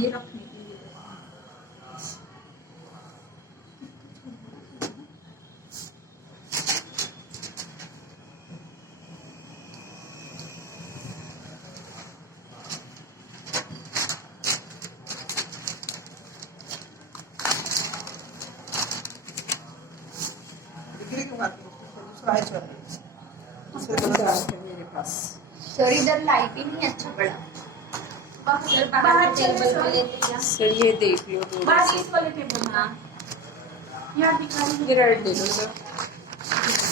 ये रखने के लिए। दूसरा है सर, मेरे पास सर इधर लाइटिंग नहीं अच्छा पड़ा। सर बाहर टेबल पे लेते हैं। सर ये देख लो थोड़ा बाहर सा, इस वाले टेबल में यहाँ दिखा रही ये रेड ले लो सर,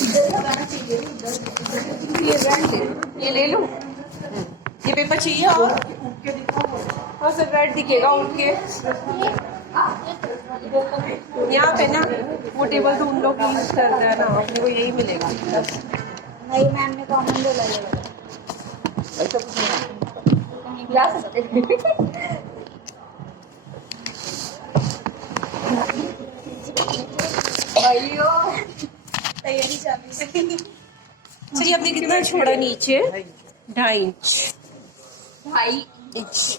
इधर लगाना चाहिए इधर। ये रेड ले लो, ये ले लो। ये पेपर चाहिए और उठ के दिखाओ। हाँ सर रेड दिखेगा उठ के। यहाँ पे ना वो टेबल तो उन लोग यूज करते हैं ना, अपने को यही मिलेगा। नहीं मैम ने कॉमन बोला है। ऐसा कुछ नहीं जा सकते हैं। अयो तैयारी चालू है। सर आपने कितना छोड़ा नीचे? 2.5 इंच। 2.5 इंच।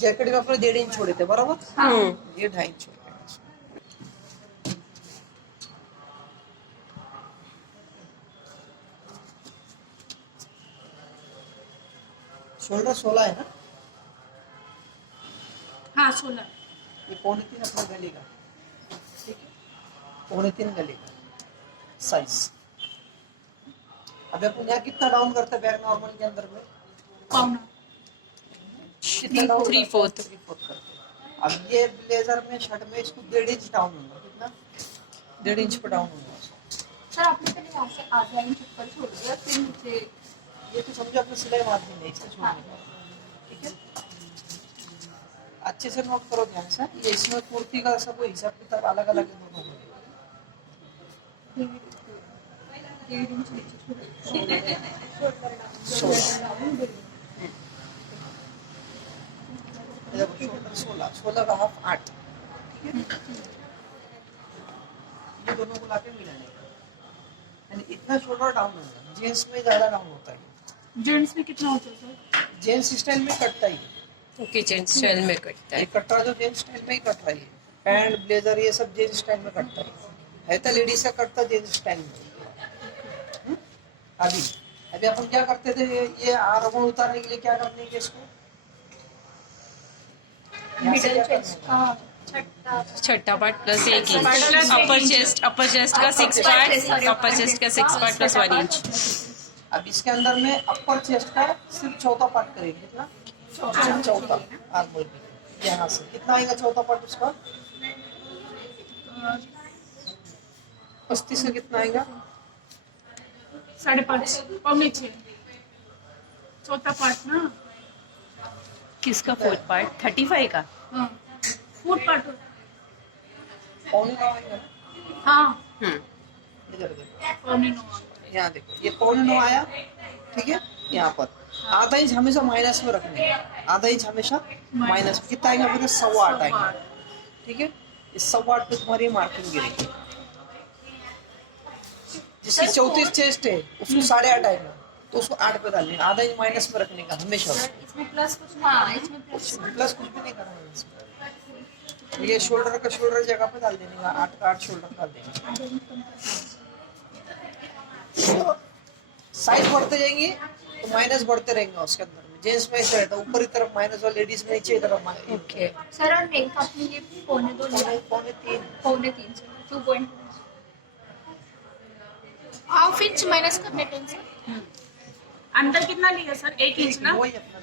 जॅकेट आपण 1.5 इंच छोड़े थे बरोबर। ये 2.5 इंच छोड़े। शोल्डर 16 है ना? हाँ 16। ये 3.25 अपना गले का, ठीक है, 3.25 गले का साइज। अब अपन यहाँ कितना डाउन करते हैं बैग नॉर्मल के अंदर में? पाउना 3/4 करते हैं। अब ये ब्लेजर में शर्ट में इसको 1.5 इंच डाउन होगा, कितना? 1.5 इंच पे डाउन होगा। सर आपने पहले यहाँ से आधा इंच ऊपर छोड़ दिया फिर नीचे। ये तो समझो अपने सिलाई मार्जिन है इसका छोड़ने का, ठीक है। अच्छे से नोट करो ध्यान से, ये इसमें कुर्ती का सब हिसाब किताब अलग अलग है दोनों में। 1.5 इंच नीचे शोल्डर 16 का हाफ 8, ठीक है। ये दोनों को लाके मिलाने का, यानी इतना शोल्डर डाउन होगा। जेंट्स में ज्यादा डाउन होता है। जेंट्स में कितना होता है सर? जेंट्स स्टाइल में कटता ही है। ओके, जेंट्स स्टाइल में कटता ये है। कट रहा जो जेंट्स स्टाइल में ही कट रहा है। पैंट ब्लेजर ये सब जेंट्स स्टाइल में कटता है तो लेडीज का कटता जेंट्स स्टाइल में। अभी अभी अपन क्या करते थे, ये आर्म उतारने के लिए क्या करने के इसको यहाँ से मिडल क्या चेस्ट करना है? का छठा पार्ट प्लस 1 इंच। अपर चेस्ट का 6 पार्ट, अपर चेस्ट का 6 पार्ट प्लस 1 इंच। अब इसके अंदर में अपर चेस्ट का सिर्फ चौथा पार्ट करेंगे, कितना? चौथा आर्म यहाँ से कितना आएगा चौथा पार्ट उसका? 35 का कितना आएगा? 5.5 पौने 6 चौथा पार्ट ना। किसका 4th पार्ट? 35 का। हाँ 4 पार्ट। पौने 9 आएगा। हाँ इधर देखो, पौने 9। यहाँ देखो, ये पौने 9 आया, ठीक है। यहाँ पर आधा इंच हमेशा माइनस में रखने हैं, आधा इंच हमेशा माइनस में। कितना आएगा? फिर 8.25 आएगा, ठीक है। इस 8.25 पे तुम्हारी मार्किंग गिरेगी। जिसकी 34 चेस्ट है उसको 8.5 आएगा, तो उसको 8 पे डालने, आधा इंच माइनस में रखने का हमेशा। इसमें प्लस कुछ हाँ इसमें प्लस कुछ भी नहीं करना है इसमें। ये शोल्डर का शोल्डर जगह पे डाल देने का, 8 का 8 शोल्डर डाल देंगे। साइज बढ़ते जाएंगे तो माइनस बढ़ते रहेंगे उसके अंदर में। जेंट्स में ऐसा रहता है, ऊपर की तरफ माइनस और लेडीज में नीचे की तरफ। ओके सर और नेक आपने ये पौने 2 लिया। पौने 3 पौने 3 से 2.5 हाफ इंच माइनस करने टेंशन। अंदर कितना लिया सर? 1 इंच ना। वही अपना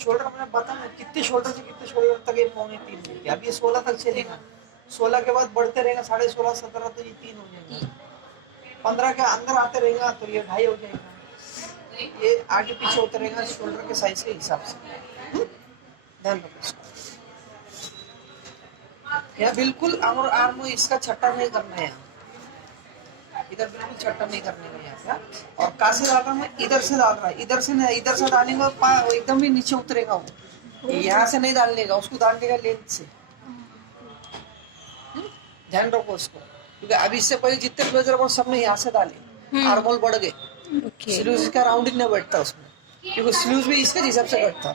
शोल्डर मैंने बताया कितने शोल्डर से कितने शोल्डर तक ये पौने 3 मिलते हैं। अब ये 16 तक चलेगा, 16 के बाद बढ़ते रहेगा 16.5 17 तो ये 3 हो जाएगा। 15 के अंदर आते रहेगा तो ये 2.5 हो जाएगा। ये आगे पीछे होते रहेगा शोल्डर के साइज के हिसाब से। ध्यान रखो इसका। यहाँ बिल्कुल आर्म इसका छट्टा नहीं करना है, इधर बिल्कुल छट्टा नहीं करने में यहाँ। और कहाँ से डाल रहा है? इधर से डाल रहा है, इधर से नहीं, इधर से डालने का एकदम ही नीचे उतरेगा वो। यहाँ से नहीं डालने का, उसको डालने का लेंथ से। ध्यान रखो उसको, क्योंकि अभी इससे पहले जितने ब्लेजर सब में यहाँ से डाले, आर्मोल बढ़ गए। ओके। स्लीव्स का राउंडिंग नहीं बैठता उसमें, क्योंकि स्लीव्स भी इसके हिसाब से बैठता,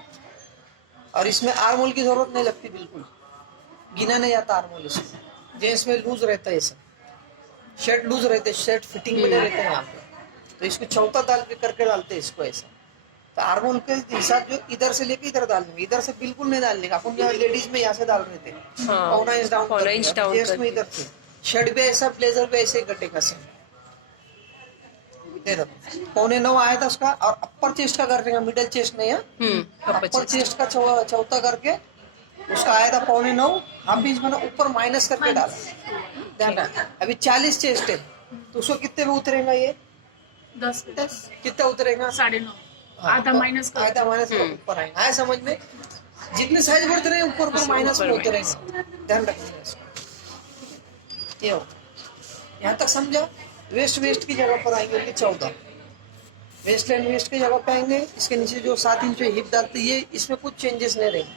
और इसमें आर्म होल की जरूरत नहीं लगती बिल्कुल, गिना नहीं जाता आर्म होल इसमें। जेंट्स में लूज रहता है, ऐसा शर्ट लूज रहते, शर्ट फिटिंग में नहीं रहते हैं यहाँ पे, तो इसको चौथा दाल पे करके डालते हैं इसको ऐसा। तो आर्म होल के हिसाब जो इधर से लेके इधर डाल देंगे, इधर से बिल्कुल नहीं डालने का। अपन यहाँ लेडीज में यहाँ से डाल रहे थे, हाँ, पौना इंच डाउन पौना इंच डाउन जेंट्स में करके। इधर से। शर्ट भी ऐसा, ब्लेजर भी ऐसे ही कटेगा सेम। ये देखो 8.25 आया था उसका, और अपर चेस्ट का कर देंगे, मिडिल चेस्ट नहीं है, अपर चेस्ट का चौथा करके उसका आया था 8.25, हाफ इंच मैंने ऊपर माइनस करके डाला। ध्यान रखना, अभी 40 चेस्ट है, तो उसको कितने में उतरेगा ये? 10 कितना उतरेगा? 9.5 हाँ, आधा तो माइनस कर आधा माइनस का ऊपर आएगा। आया समझ में? जितने साइज बढ़ते रहे ऊपर ऊपर माइनस में उतरेगा, ध्यान रखिएगा इसको। ये हो, यहाँ तक समझा? वेस्ट की जगह पर आएंगे उनके 14, वेस्ट लाइन वेस्ट की जगह पे आएंगे। इसके नीचे जो 7 इंच पे हिप डालते, ये इसमें कुछ चेंजेस नहीं रहेंगे,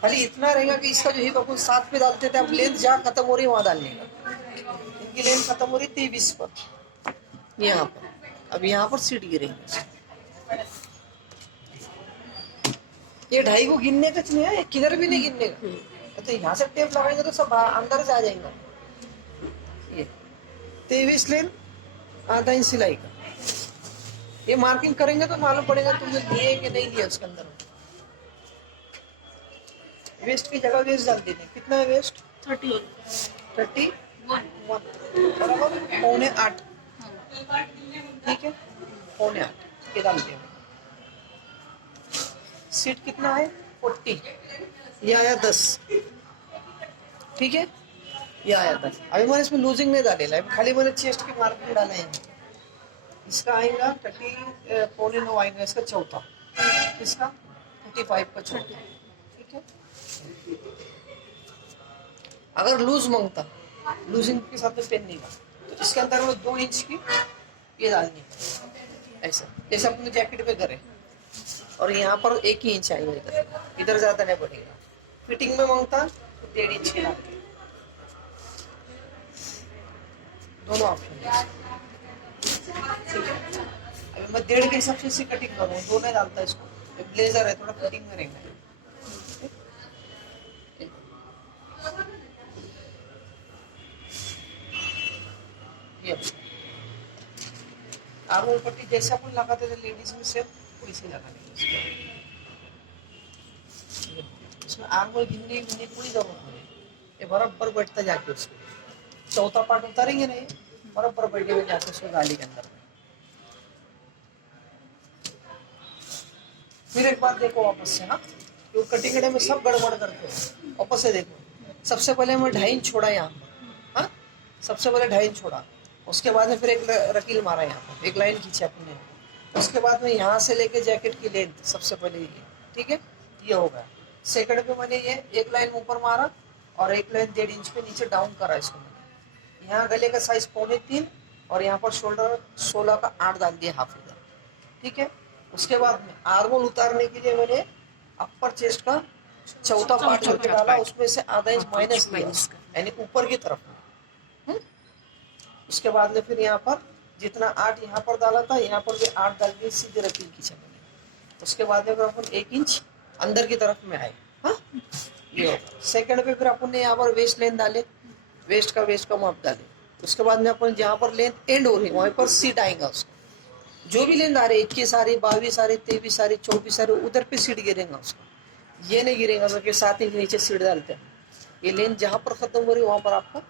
खाली इतना रहेगा कि इसका जो हिप अपन 7 पे डालते थे, अब लेंथ जहाँ खत्म हो रही है वहां डालने का। इनकी लेंथ खत्म हो रही 23 पर, यहाँ पर, अब यहाँ पर सीट गिरेंगे। ये 2.5 को गिनने का नहीं है, किधर भी नहीं गिनने का, तो यहाँ से टेप लगाएंगे तो सब अंदर से आ जाएंगे। ये 23 लेन, आधा इंच सिलाई का। ये मार्किंग करेंगे तो मालूम पड़ेगा तुमने दिए कि नहीं दिया उसके अंदर। वेस्ट की जगह वेस्ट डाल देते, कितना है वेस्ट? 31 बराबर 7.25, ठीक है 7.25 ये डालते हैं। सीट कितना है? 40, ये आया 10, ठीक है, ये आया 10। अभी मैंने इसमें लूजिंग नहीं डालेला है, खाली मैंने चेस्ट की मार्किंग डाले हैं। इसका आएगा 30.9 आएगा, इसका चौथा, इसका 35 का चौथा, ठीक है। अगर लूज मांगता, लूजिंग के साथ में पेन नहीं का, तो इसके अंदर में 2 इंच की ये डालनी, ऐसा जैसे अपने जैकेट पे करें, और यहाँ पर 1 ही इंच आएगा, इधर ज्यादा नहीं पड़ेगा। फिटिंग में मांगता तो 1.5 इंच की डालते, दोनों ऑप्शन है। अभी मैं 1.5 के हिसाब से इसी कटिंग करूँ, 2 नहीं डालता इसको, ये ब्लेजर है थोड़ा फिटिंग में रहेगा। ये आर्म पट्टी जैसे अपन लगाते थे लेडीज में, सेम वैसे लगाने इसमें आर्म गिनने की पूरी जरूरत नहीं, ये बराबर बैठता जाके उसको चौथा पार्ट उतारेंगे नहीं, बराबर बैठे हुए जाते उसको गाड़ी के अंदर। फिर एक बार देखो वापस से, हाँ क्यों कटिंग में सब गड़बड़ करते हो, वापस से देखो। सबसे पहले मैं 2.5 इंच छोड़ा यहाँ, हाँ सबसे पहले 2.5 इंच छोड़ा, उसके बाद में फिर एक रकील मारा यहाँ पर, एक लाइन खींची अपने, उसके बाद में यहाँ से लेके जैकेट की लेंथ सबसे पहले ये, ठीक है ये होगा। सेकंड पे मैंने ये एक लाइन ऊपर मारा और एक लाइन 1.5 इंच पे नीचे डाउन करा इसको मैंने। यहाँ गले का साइज 3.25 और यहाँ पर शोल्डर 16 का 8 डाल दिया हाफ इधर, ठीक है। उसके बाद में आर्मोल उतारने के लिए मैंने अपर चेस्ट का चौथा पार्ट करके डाला, उसमें से आधा इंच माइनस किया, यानी ऊपर की तरफ। उसके बाद में फिर यहाँ पर जितना 8 यहाँ पर डाला था, यहाँ पर भी 8 डाल के सीधे रकील खींचा मैंने। उसके बाद में फिर अपन 1 इंच अंदर की तरफ में आए, हाँ ये होगा। सेकंड पे फिर अपन ने यहाँ पर वेस्ट लेंथ डाले, वेस्ट का माप डाले। उसके बाद में अपन जहाँ पर लेंथ एंड हो रही है वहीं पर सीट आएगा उसका, जो भी लेंथ आ रही है 21 आ रही, 22 आ रही, 23 आ रही, 24 आ रही, उधर पे सीट गिरेगा उसका, ये नहीं गिरेगा क्योंकि 7 इंच नीचे सीट डालते हैं। ये लेंथ जहाँ पर खत्म हो रही है वहाँ पर आपका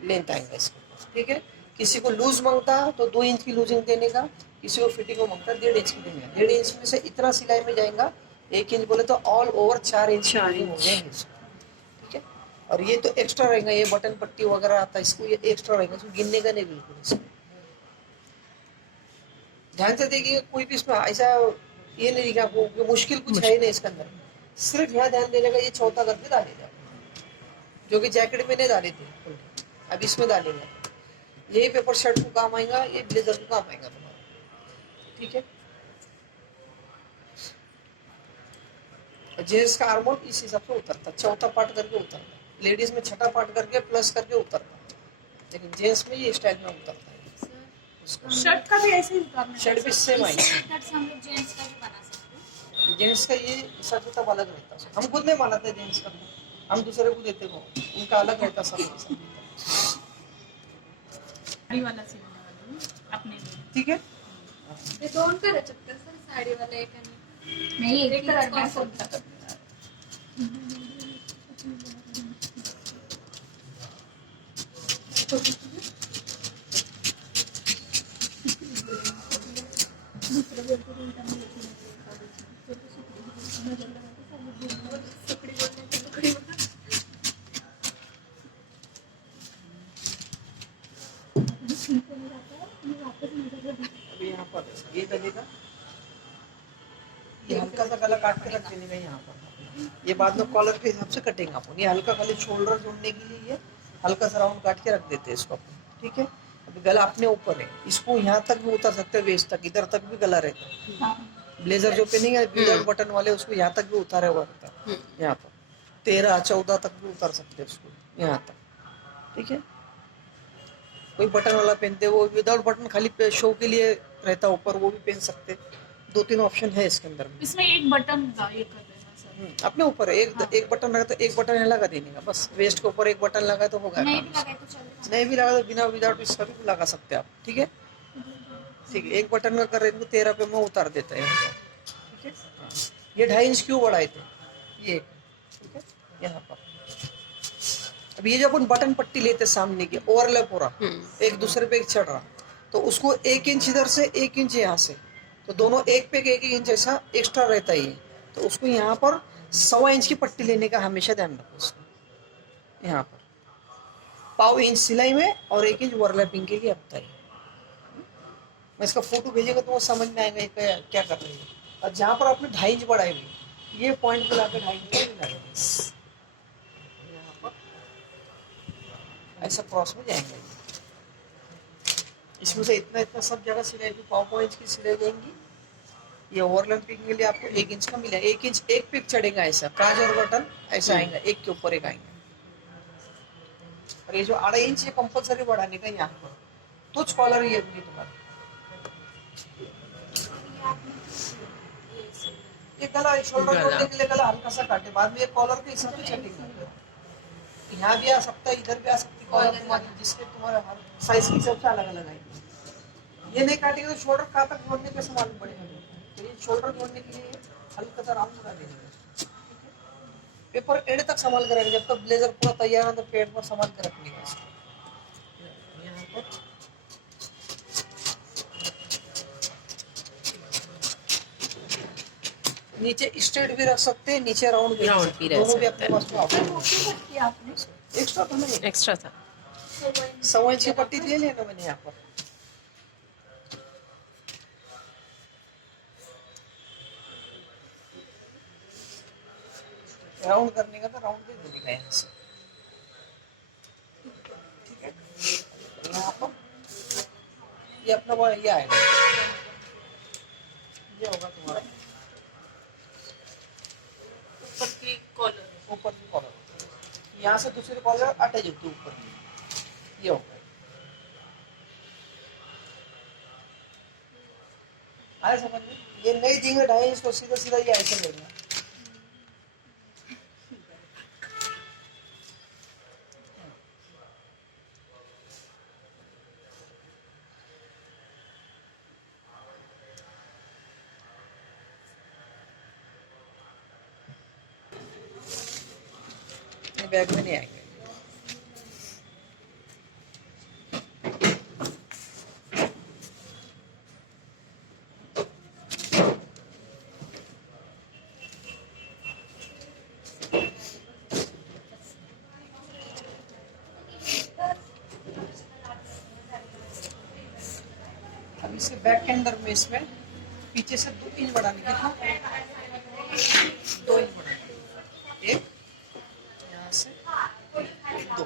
लेंथ आएगा इसका, ठीक है। किसी को लूज मांगता तो 2 इंच की लूजिंग देने का, किसी को फिटिंग को मांगता 1.5 इंच की देने का। 1.5 इंच में से इतना सिलाई में जाएगा, 1 इंच बोले तो ऑल ओवर 4 इंच हो जाएंगे, ठीक है। और ये तो एक्स्ट्रा रहेगा, ये बटन पट्टी वगैरह आता है इसको, ये एक्स्ट्रा रहेगा, इसको गिनने का नहीं बिल्कुल। इसमें ध्यान से देखिए, कोई भी इसमें ऐसा ये नहीं दिखा आपको मुश्किल कुछ है ही नहीं इसके अंदर, सिर्फ यहाँ ध्यान देने का ये चौथा करके डालेगा, जो कि जैकेट में नहीं डाले थे, अब इसमें डालेंगे। यही पेपर शर्ट को काम आएगा, ये ब्लेजर को काम आएगा तुम्हारा, ठीक है। जेंट्स का आर्मोल इस हिसाब से उतरता, चौथा पार्ट करके उतरता, लेडीज में छठा पार्ट करके प्लस करके उतरता, लेकिन जेंट्स में ये स्टाइल में उतरता है। इसका। शर्ट का भी ऐसे ही उतारना शर्ट भी सेम आई। इसी मेथड से हम लोग जेंट्स का भी बना सकते हैं। जेंट्स का ये सब तब अलग रहता है, हम खुद नहीं बनाते जेंट्स का, हम दूसरे को देते वो, उनका अलग रहता सब। साड़ी वाला सिलने वाली हूँ अपने लिए। ठीक है, ते दोन करायचे का सर साडी वाला एक आणि नाही एक एक कलर कलर मैं कॉन्सेप्ट कोणता करणार? अभी यहाँ पर ये डलेगा, ये हल्का सा गला काट के रख देने का यहाँ पर, ये बाद में कॉलर के हिसाब से कटेंगे अपन। ये हल्का खाली शोल्डर जोड़ने के लिए ये हल्का सा राउंड काट के रख देते हैं इसको अपन, ठीक है। अभी गला अपने ऊपर है, इसको यहाँ तक भी उतार सकते हैं, वेस्ट तक, इधर तक भी गला रहता है। ब्लेजर जो पहनेंगे विदाउट बटन वाले उसको यहाँ तक भी उतारा हुआ रहता है, यहाँ पर 13-14 तक भी उतार सकते हैं उसको यहाँ तक, ठीक है। कोई बटन वाला पहनते वो विदाउट बटन खाली शो के लिए रहता ऊपर, वो भी पहन सकते। 2-3 ऑप्शन है इसके अंदर में। इसमें एक बटन का ये कर देना सर। अपने ऊपर है, एक बटन लगा तो एक बटन यहाँ लगा देने का बस, वेस्ट के ऊपर एक बटन लगा तो होगा। नहीं भी लगाए तो चलेगा। नहीं भी लगा तो बिना विदाउट इसका भी लगा सकते हैं आप, ठीक है। ठीक है, एक बटन का कर रहे हैं 13 पे मैं उतार देता है यहाँ पर, ठीक है। हाँ। ये 2.5 इंच क्यों बढ़ाए थे ये, ठीक है, यहाँ पर। अब ये जो अपन बटन पट्टी लेते सामने की ओवरलैप हो रहा, एक दूसरे पे एक चढ़ रहा, तो उसको 1 इंच इधर से 1 इंच यहाँ से, तो दोनों एक पे 1 इंच ऐसा एक्स्ट्रा रहता ही है, तो उसको यहाँ पर 1.25 इंच की पट्टी लेने का हमेशा ध्यान रखो उसको। यहाँ पर 1.5 इंच सिलाई में और 1 इंच ओवरलैपिंग के लिए आता है। मैं इसका फोटो भेजेगा तो वो समझ में आएगा क्या कर रही है। और जहाँ पर आपने 2.5 इंच बढ़ाई हुई ये पॉइंट को लाकर 2.5 इंच मिला देंगे, यहाँ पर ऐसा क्रॉस में जाएंगे। इसमें से इतना इतना सब जगह सिलाई की 1.5 इंच की सिलाई जाएंगी। ये ओवरलैपिंग के लिए आपको 1 इंच का मिला, 1 इंच एक पे चढ़ेगा ऐसा, काज और बटन ऐसा आएगा, एक के ऊपर एक आएंगे। और ये जो 2.5 इंच ये कंपल्सरी बढ़ाने का यहाँ पर, तो कॉलर ये होगी तुम्हारा। ये गला शोल्डर जोड़ने के लिए गला हल्का सा काटे, बाद में ये कॉलर के हिसाब से सेटिंग यहाँ भी आ सकता है, इधर भी आ सकती है कॉलर तुम्हारी, जिसके तुम्हारे हर साइज के हिसाब से अलग अलग आएगी। ये नहीं काटेंगे तो शोल्डर कहाँ तक जोड़ने के मालूम पड़ेगा, तो ये शोल्डर जोड़ने के लिए हल्का सा राउंड लगा देंगे। पेपर एंड तक संभाल कर रखेंगे, जब तक ब्लेजर पूरा तैयार है तो पेड़ पर संभाल कर रखने का इसको। यहाँ पर नीचे स्ट्रेट भी रख सकते हैं, नीचे राउंड भी रख दोनों भी अपने पास में ऑप्शन आपने एक्स्ट्रा तो नहीं, एक्स्ट्रा था। 1.25 इंच की पट्टी ले लेना मैंने यहाँ पर। राउंड करने का तो राउंड भी दे देगा यहाँ से, ठीक है। यहाँ पर ये अपना वो ये आएगा, ये होगा तुम्हारा ऊपर की कॉलर, ऊपर की कॉलर, यहाँ से दूसरी कॉलर अटैच होती है ऊपर की, ये होगा। आया समझ में? ये नहीं देंगे 2.5 इंच तो सीधा सीधा ये ऐसे लेंगे। बैग में नहीं आएंगे। अब इसे बैक के अंदर में इसमें पीछे से 2 इंच बढ़ाने की, 2 इंच बढ़ाने, एक यहाँ से 2,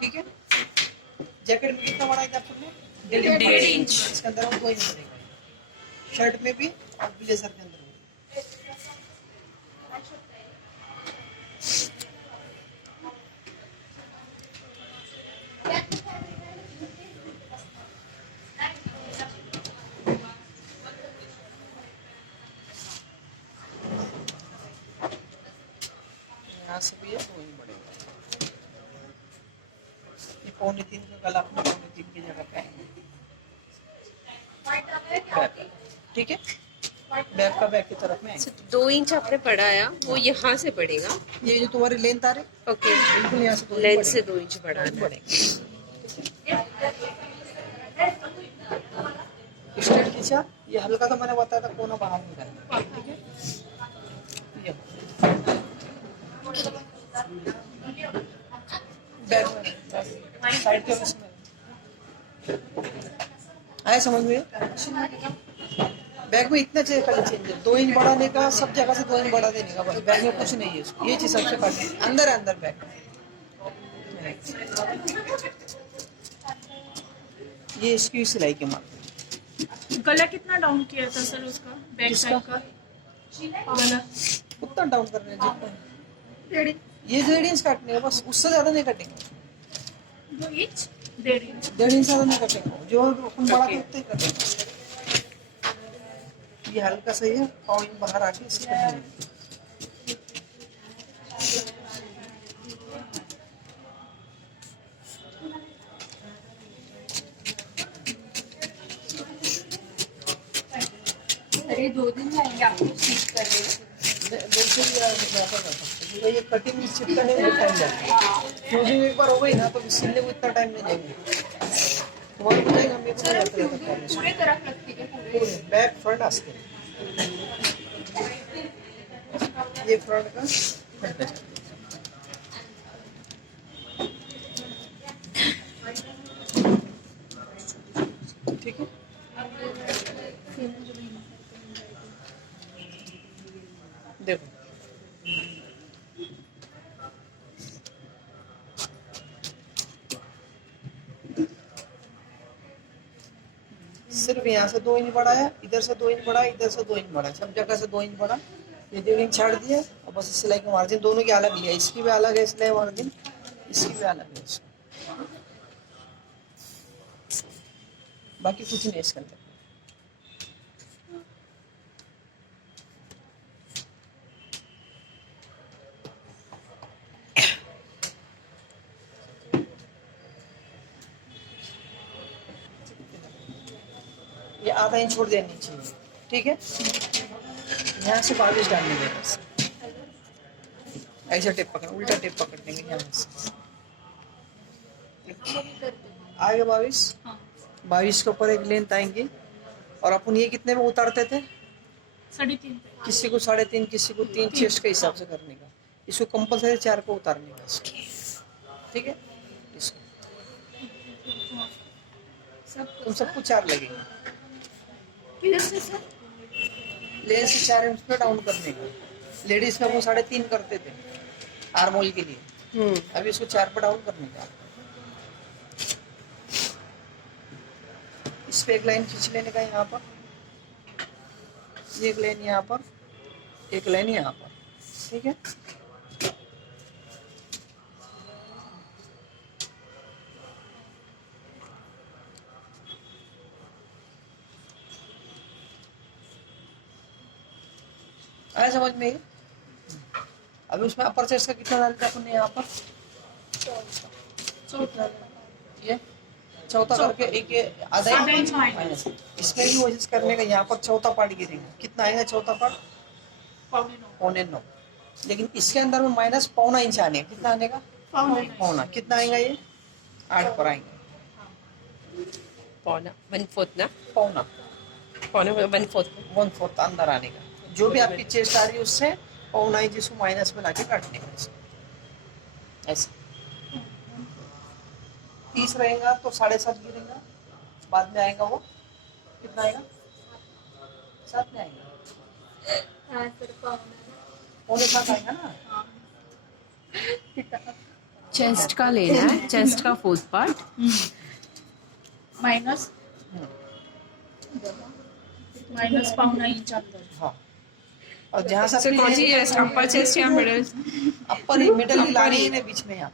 ठीक है। जैकेट में कितना बढ़ाया था आपने? 1.5 इंच। इसके अंदर हम 2 इंच बढ़ेगा, शर्ट में भी और ब्लेजर के अंदर भी। यहाँ से भी है 2 इंच बढ़ेगा। ये 2.25 का गला अपने 2.25 की जगह पे आएंगे। ठीक है, बैक का बैक की तरफ में आएंगे। 2 इंच आपने पढ़ाया, वो यहाँ से पड़ेगा। ये जो तुम्हारी लेंथ आ रही ओके, बिल्कुल यहाँ से 2 इंच लेंथ से बढ़ेगा। 2 इंच बढ़ाना है। बढ़ेगा। स्ट्रेट खींचा, ये हल्का तो मैंने बताया था कोना बाहर निकालना। ठीक है, ये बैक में साइड के उसमें आया समझ में। बैग में इतना चाहिए खाली चेंज है, 2 इंच बढ़ाने का, सब जगह से 2 इंच बढ़ा देने का, बस बैग में कुछ नहीं है इसको। ये चीज सबसे काटनी अंदर है, अंदर बैग ये इसकी सिलाई के माप। गला कितना डाउन किया था सर उसका, बैक साइड का गला? उतना डाउन करने जितना ये 1.5 इंच काटने का, बस उससे ज्यादा नहीं कटेंगे। 2 इंच 1.5 इंच। 1.5 इंच ज्यादा नहीं कटेंगे, जो अपन बड़ा करते ही कटेंगे। ये हल्का सही है, पाँव इंच बाहर आके इसको अरे 2 दिन जाएंगे आपको स्टिच करने। ये कटिंग चिपकने में टाइम जाता है, क्योंकि एक बार हो गई ना तो सिलने को इतना टाइम नहीं जाएगा। तुम्हारे को जाएगा, मेरे को नहीं जाता है। पूरे तरफ रखती है, पूरे बैक फ्रंट आस्ते, ये फ्रंट का फ्रंट है। ठीक है, देखो सिर्फ यहाँ से 2 इंच बढ़ाया, इधर से 2 इंच बढ़ा, इधर से 2 इंच बढ़ा, सब जगह से 2 इंच बढ़ा। ये 1.5 इंच छाड़ दिया और बस सिलाई का मार्जिन दोनों की अलग लिया, इसकी भी अलग है सिलाई मार्जिन, इसकी भी अलग है इसकी। बाकी कुछ नहीं इसके अंदर। ये आधा इंच छोड़ देनी चाहिए। ठीक है, यहाँ से 22 डालने देंगे, ऐसा टेप पकड़, उल्टा टेप पकड़ देंगे यहाँ से आगे 22। 22 के ऊपर एक लेंथ आएंगी। और अपन ये कितने में उतारते थे? 3.5। किसी को 3.5, किसी को 3 चेस्ट के हिसाब से करने का। इसको कंपलसरी 4 को उतारने का। ठीक है, इसको तुम सबको 4 लगेंगे। किधर से सर? लेंथ से 4 इंच पे डाउन करने का। लेडीज में वो 3.5 करते थे आर्मोल के लिए, अभी इसको 4 पे डाउन करने का। इस पे एक लाइन खींच लेने का, यहाँ पर एक लाइन, यहाँ पर एक लाइन, यहाँ पर। ठीक है, आया समझ में? अभी उसमें अपर चेस्ट का कितना डालते हैं अपने यहाँ पर? ये चौथा करके एक आधा इंच माइनस। इसमें भी कोशिश करने का, यहाँ पर चौथा पार्ट गिरेगा। कितना आएगा चौथा पार्ट? 8.25। लेकिन इसके अंदर में माइनस 1.25 इंच आने। कितना आने का? 1.25। कितना आएगा ये? 8 पर आएंगे। 1/4 ना, 1/4 अंदर आने का। जो भी आपकी चेस्ट आ रही है उससे 1.25 इंच इसको माइनस में लाके काटने का ऐसे। 30 रहेगा तो 7.5 गिरेगा, बाद में आएगा वो कितना आएगा? 7 में आएगा, 7.25 आएगा ना। चेस्ट का लेना है, चेस्ट का 4th पार्ट माइनस 1.25 इंच अंदर। हाँ, और जहाँ से कौन सी चेस्ट? अपर चेस्ट या मिडिल? अपर मिडल की लानी है बीच में, यहाँ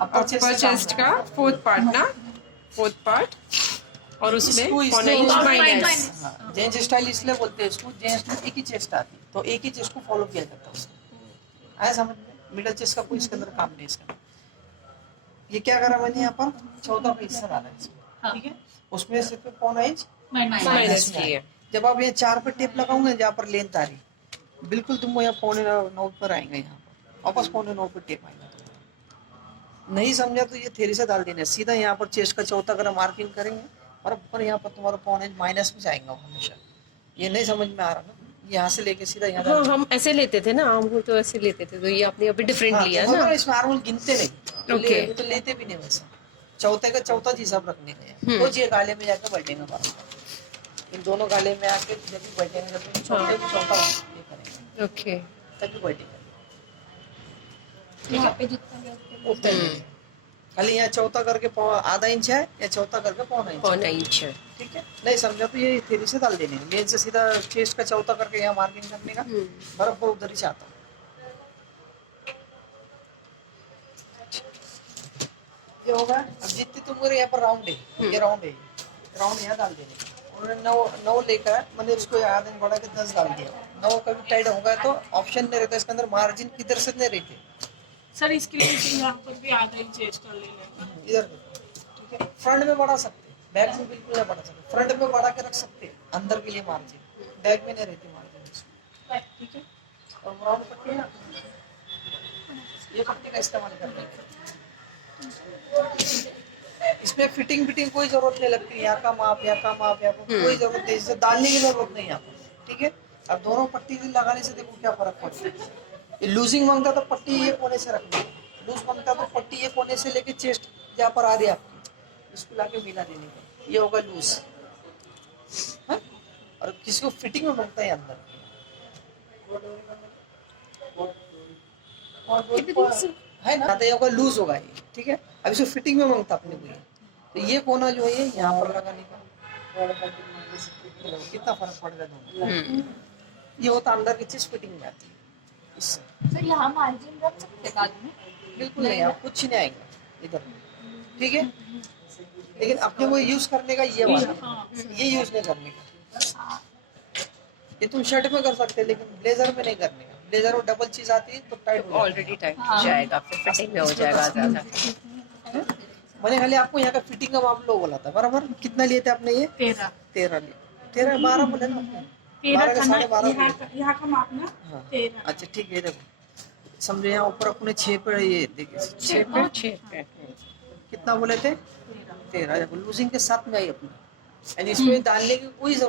अपर चेस्ट का 4th पार्ट ना, 4th पार्ट। और उसमें 1.25 इंच माइनस। जेंट्स स्टाइल इसलिए बोलते हैं इसको, जेंट्स में एक ही चेस्ट आती है तो एक ही चेस्ट को फॉलो किया जाता है उसको। आया समझ में? मिडल चेस्ट का कोई इसके अंदर काम नहीं इसका। ये क्या करा मैंने यहाँ पर चौथा का हिस्सा डाला है इसमें, ठीक है, उसमें सिर्फ 0.25 इंच माइनस की है। जब आप ये 4 पे टेप लगाओगे जहाँ पर लेंथ आ रही, बिल्कुल तुमको यहाँ 0.9 पर आएंगे, यहाँ पर वापस 0.9 पे टेप आएगा। नहीं समझा तो ये थ्योरी से डाल देना, सीधा यहाँ पर चेस्ट का चौथा अगर मार्किंग करेंगे और ऊपर यहाँ पर तुम्हारा 0.5 इंच माइनस में जाएगा हमेशा। ये नहीं समझ में आ रहा ना, यहाँ से लेके सीधा यहाँ हाँ, हम ऐसे लेते थे ना, आर्म होल तो ऐसे लेते थे, तो ये आपने अभी डिफरेंट लिया है ना। इसमें आर्म होल गिनते नहीं, Okay. तो लेते भी नहीं वैसा, चौथे का चौथा हिसाब रखने का है। तो ये गाले में जाकर बैठेंगे बार, इन दोनों गाले में आके जब भी बैठेंगे जब चौथे को चौथा ये करेंगे, ओके, तभी बैठेंगे। यहाँ पे जितना भी होता है उतना ही। खाली यहाँ चौथा करके आधा इंच है या चौथा करके 0.5 इंच, 0.9 इंच है। ठीक है। नहीं समझा तो ये थ्योरी से डाल देने, मेन से सीधा चेस्ट का चौथा करके यहाँ मार्किंग करने का, बराबर उधर ही चाहता हूँ। ये होगा। अब जितने तुम्हारे यहाँ पर राउंड है, ये राउंड है, राउंड यहाँ डाल देने का। उन्होंने 9 लेकर मैंने उसको आधा इंच बढ़ा के 10 डाल दिया। 9 कभी टाइट होगा तो ऑप्शन नहीं रहता इसके अंदर, मार्जिन किधर से नहीं रहते सर इसके लिए फिर यहाँ पर भी आधा इंच एक्स्ट्रा ले लेंगे। इधर, ठीक है। फ्रंट में बढ़ा सकते, बैक में बिल्कुल नहीं बढ़ा सकते, फ्रंट में बढ़ा के रख सकते अंदर के लिए मार्जिन, बैक में नहीं रहती मार्जिन, ठीक है। और राउंड पट्टी ना, ये पट्टी का इस्तेमाल करने के, इसमें फिटिंग कोई जरूरत नहीं लगती, यहाँ का माप यहाँ का माप, यहाँ का कोई जरूरत नहीं, इसे डालने की जरूरत नहीं यहाँ पर, ठीक है। अब दोनों पट्टी लगाने से देखो क्या फर्क पड़ता है। ये लूजिंग मांगता तो पट्टी ये कोने से रखनी, लूज मांगता तो पट्टी ये कोने से लेके चेस्ट जहाँ पर आ रही है आपकी, इसको लाके मिला देने का, ये होगा लूज। हाँ? और किसी को फिटिंग में मांगता है अंदर, है ना, तो ये होगा लूज होगा ये, ठीक है। अब इसको फिटिंग में मांगता अपने को, तो ये कोना जो है यहाँ पर लगाने का, कितना फर्क पड़ेगा दोनों। ये होता अंदर की चीज फिटिंग में आती है इससे। सर यहाँ मार्जिन रख सकते हैं बाद में? बिल्कुल नहीं, आप कुछ नहीं आएगा इधर, ठीक है। लेकिन अपने को यूज करने का ये वाला, ये यूज नहीं करने का। ये तुम शर्ट में कर सकते हैं लेकिन ब्लेजर में नहीं करने का। ब्लेजर में डबल चीज आती है तो टाइट ऑलरेडी टाइट हो जाएगा, फिर फिटिंग में हो जाएगा ज्यादा। मैंने खाली आपको यहाँ का फिटिंग का माप लो बोला था, बराबर। कितना लिए थे आपने? ये 13 लिए, 13 12 बोले ना आपने, 12 का 12.5 यहाँ का माप ना हाँ 13। अच्छा ठीक है। देखो समझो यहाँ ऊपर अपने 6 पे, ये देखिए 6 पे कितना बोले थे? 13। देखो लूजिंग के साथ में आई अपना, यानी इसमें डालने की कोई जरूरत